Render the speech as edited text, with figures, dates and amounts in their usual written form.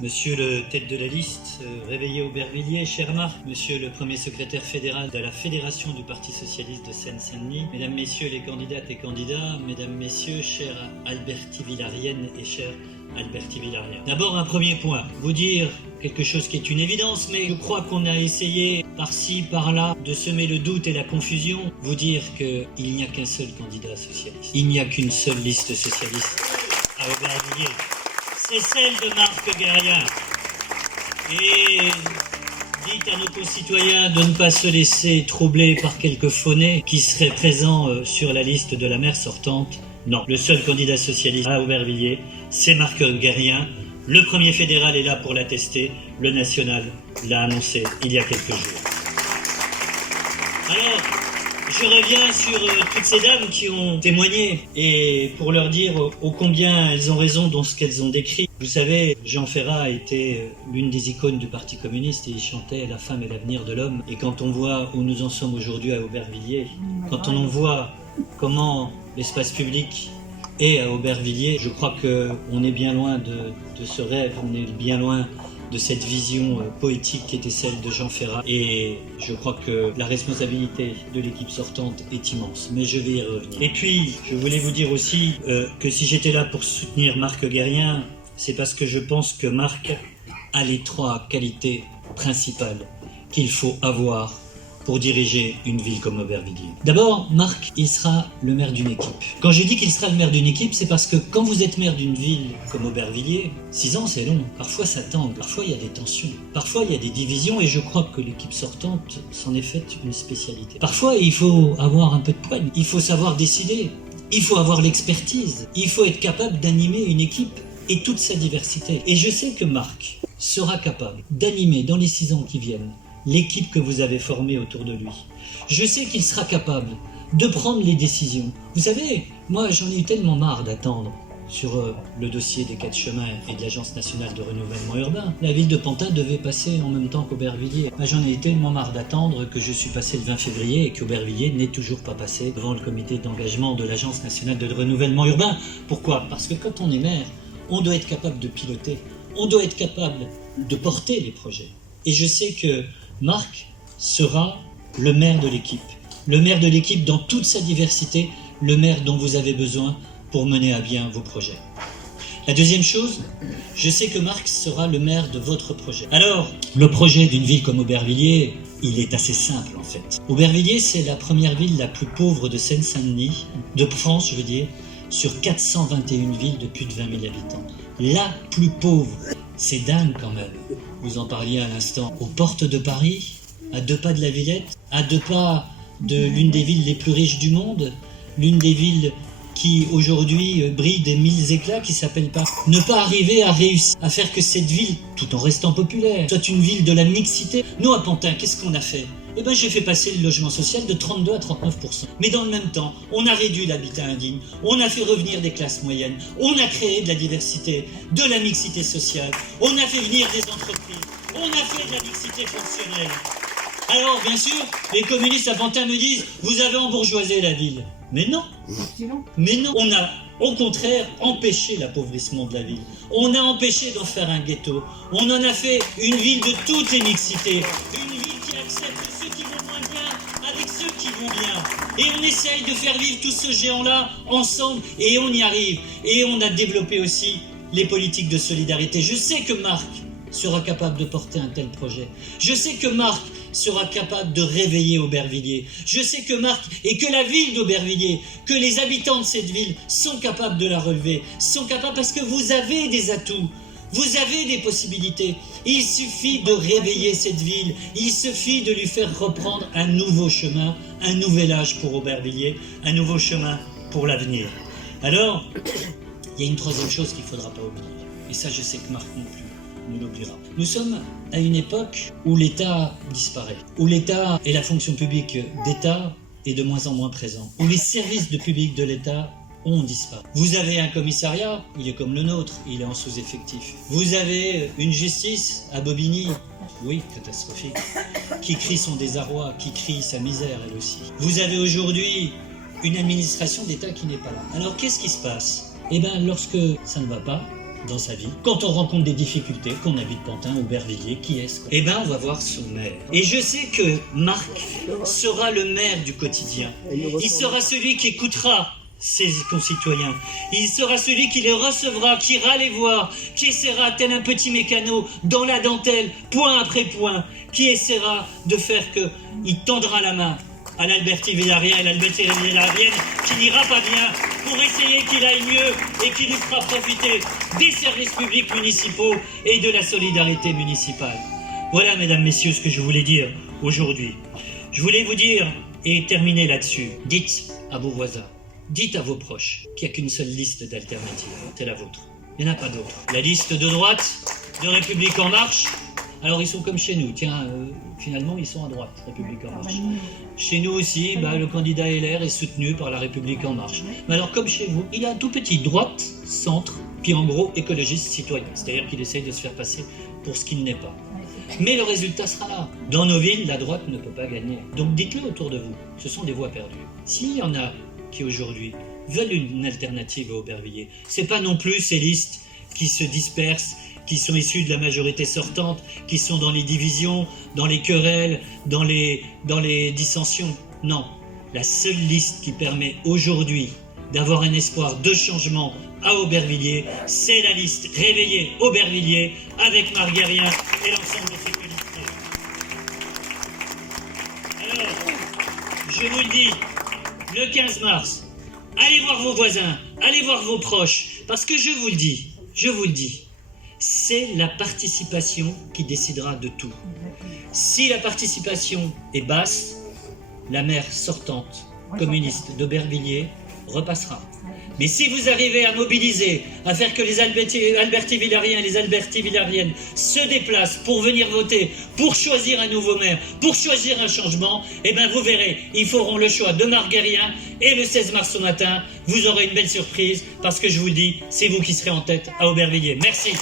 Monsieur le tête de la liste, réveillé Aubervilliers, cher Marc, monsieur le premier secrétaire fédéral de la Fédération du Parti Socialiste de Seine-Saint-Denis, mesdames, messieurs les candidates et candidats, mesdames, messieurs, chère Alberti Villarienne et chère Alberti Villarien. D'abord, un premier point, vous dire quelque chose qui est une évidence, mais je crois qu'on a essayé par-ci, par-là, de semer le doute et la confusion, vous dire qu'il n'y a qu'un seul candidat socialiste. Il n'y a qu'une seule liste socialiste à Aubervilliers. C'est celle de Marc Guerrien. Et dites à nos concitoyens de ne pas se laisser troubler par quelques faunets qui seraient présents sur la liste de la maire sortante. Non, le seul candidat socialiste à Aubervilliers, c'est Marc Guerrien. Le premier fédéral est là pour l'attester. Le national l'a annoncé il y a quelques jours. Alors, je reviens sur toutes ces dames qui ont témoigné et pour leur dire ô combien elles ont raison dans ce qu'elles ont décrit. Vous savez, Jean Ferrat était l'une des icônes du Parti communiste et il chantait « La femme est l'avenir de l'homme ». Et quand on voit où nous en sommes aujourd'hui à Aubervilliers, quand on voit comment l'espace public est à Aubervilliers, je crois qu'on est bien loin de ce rêve, on est bien loin de cette vision poétique qui était celle de Jean Ferrat. Et je crois que la responsabilité de l'équipe sortante est immense, mais je vais y revenir. Et puis, je voulais vous dire aussi que si j'étais là pour soutenir Marc Guerrien, c'est parce que je pense que Marc a les trois qualités principales qu'il faut avoir pour diriger une ville comme Aubervilliers. D'abord, Marc, il sera le maire d'une équipe. Quand je dis qu'il sera le maire d'une équipe, c'est parce que quand vous êtes maire d'une ville comme Aubervilliers, 6 ans c'est long, parfois ça tangue, parfois il y a des tensions, parfois il y a des divisions et je crois que l'équipe sortante s'en est faite une spécialité. Parfois il faut avoir un peu de poigne, il faut savoir décider, il faut avoir l'expertise, il faut être capable d'animer une équipe et toute sa diversité. Et je sais que Marc sera capable d'animer dans les 6 ans qui viennent l'équipe que vous avez formée autour de lui. Je sais qu'il sera capable de prendre les décisions. Vous savez, moi j'en ai eu tellement marre d'attendre sur le dossier des 4 chemins et de l'Agence nationale de renouvellement urbain. La ville de Pantin devait passer en même temps qu'Aubervilliers. J'en ai eu tellement marre d'attendre que je suis passé le 20 février et qu'Aubervilliers n'est toujours pas passé devant le comité d'engagement de l'Agence nationale de renouvellement urbain. Pourquoi ? Parce que quand on est maire, on doit être capable de piloter, on doit être capable de porter les projets. Et je sais que Marc sera le maire de l'équipe dans toute sa diversité, le maire dont vous avez besoin pour mener à bien vos projets. La deuxième chose, je sais que Marc sera le maire de votre projet. Alors, le projet d'une ville comme Aubervilliers, il est assez simple en fait. Aubervilliers, c'est la première ville la plus pauvre de Seine-Saint-Denis, de France je veux dire, sur 421 villes de plus de 20 000 habitants. La plus pauvre, c'est dingue quand même. Vous en parliez à l'instant, aux portes de Paris, à 2 pas de la Villette, à 2 pas de l'une des villes les plus riches du monde, l'une des villes qui aujourd'hui brille des 1000 éclats, qui s'appelle Paris. Ne pas arriver à réussir à faire que cette ville, tout en restant populaire, soit une ville de la mixité. Nous à Pantin, qu'est-ce qu'on a fait ? Eh bien, j'ai fait passer le logement social de 32 à 39%. Mais dans le même temps, on a réduit l'habitat indigne, on a fait revenir des classes moyennes, on a créé de la diversité, de la mixité sociale, on a fait venir des entreprises, on a fait de la mixité fonctionnelle. Alors, bien sûr, les communistes à Pantin me disent « Vous avez embourgeoisé la ville ». Mais non, on a au contraire empêché l'appauvrissement de la ville. On a empêché d'en faire un ghetto. On en a fait une ville de toutes les mixités, une ville qui accepte ceux qui vont moins bien avec ceux qui vont bien. Et on essaye de faire vivre tout ce géant-là ensemble et on y arrive. Et on a développé aussi les politiques de solidarité. Je sais que Marc sera capable de porter un tel projet. Je sais que Marc sera capable de réveiller Aubervilliers. Je sais que Marc et que la ville d'Aubervilliers, que les habitants de cette ville sont capables de la relever, sont capables parce que vous avez des atouts, vous avez des possibilités. Il suffit de réveiller cette ville, il suffit de lui faire reprendre un nouveau chemin, un nouvel âge pour Aubervilliers, un nouveau chemin pour l'avenir. Alors, il y a une troisième chose qu'il ne faudra pas oublier, et ça je sais que Marc non plus ne l'oubliera. Nous sommes à une époque où l'État disparaît, où l'État et la fonction publique d'État est de moins en moins présent, où les services de public de l'État ont disparu. Vous avez un commissariat, il est comme le nôtre, il est en sous-effectif. Vous avez une justice à Bobigny, oui, catastrophique, qui crie son désarroi, qui crie sa misère elle aussi. Vous avez aujourd'hui une administration d'État qui n'est pas là. Alors qu'est-ce qui se passe ? Eh bien, lorsque ça ne va pas, dans sa vie, quand on rencontre des difficultés, qu'on habite Pantin, Aubervilliers, qui est-ce? Eh bien, on va voir son maire. Et je sais que Marc sera le maire du quotidien. Il sera celui qui écoutera ses concitoyens. Il sera celui qui les recevra, qui ira les voir, qui essaiera, tel un petit mécano, dans la dentelle, point après point, qui essaiera de faire que il tendra la main à l'Alberti-Villarien et l'Alberti-Villarienne qui n'ira pas bien pour essayer qu'il aille mieux et qui lui fera profiter des services publics municipaux et de la solidarité municipale. Voilà, mesdames, messieurs, ce que je voulais dire aujourd'hui. Je voulais vous dire, et terminer là-dessus, dites à vos voisins, dites à vos proches qu'il n'y a qu'une seule liste d'alternatives, c'est la vôtre. Il n'y en a pas d'autre. La liste de droite, de République En Marche, alors ils sont comme chez nous, tiens, finalement ils sont à droite, République En Marche. Chez nous aussi, le candidat LR est soutenu par la République En Marche. Mais alors comme chez vous, il y a un tout petit droite, centre, puis en gros écologiste citoyen, c'est-à-dire qu'il essaye de se faire passer pour ce qu'il n'est pas. Mais le résultat sera là. Dans nos villes, la droite ne peut pas gagner. Donc dites-le autour de vous, ce sont des voix perdues. S'il y en a qui aujourd'hui veulent une alternative à Aubervilliers, c'est pas non plus ces listes qui se dispersent, qui sont issus de la majorité sortante, qui sont dans les divisions, dans les querelles, dans les dissensions. Non, la seule liste qui permet aujourd'hui d'avoir un espoir de changement à Aubervilliers, c'est la liste Réveillez Aubervilliers avec Marc Guérien et l'ensemble de ses coéquipiers. Alors, je vous le dis, le 15 mars, allez voir vos voisins, allez voir vos proches, parce que je vous le dis, c'est la participation qui décidera de tout. Si la participation est basse, la maire sortante communiste d'Aubervilliers repassera. Mais si vous arrivez à mobiliser, à faire que les Alberti-Villariens et les Alberti-Villariennes se déplacent pour venir voter, pour choisir un nouveau maire, pour choisir un changement, eh bien vous verrez, ils feront le choix de Marc Guérien et le 16 mars au matin, vous aurez une belle surprise parce que je vous le dis, c'est vous qui serez en tête à Aubervilliers. Merci.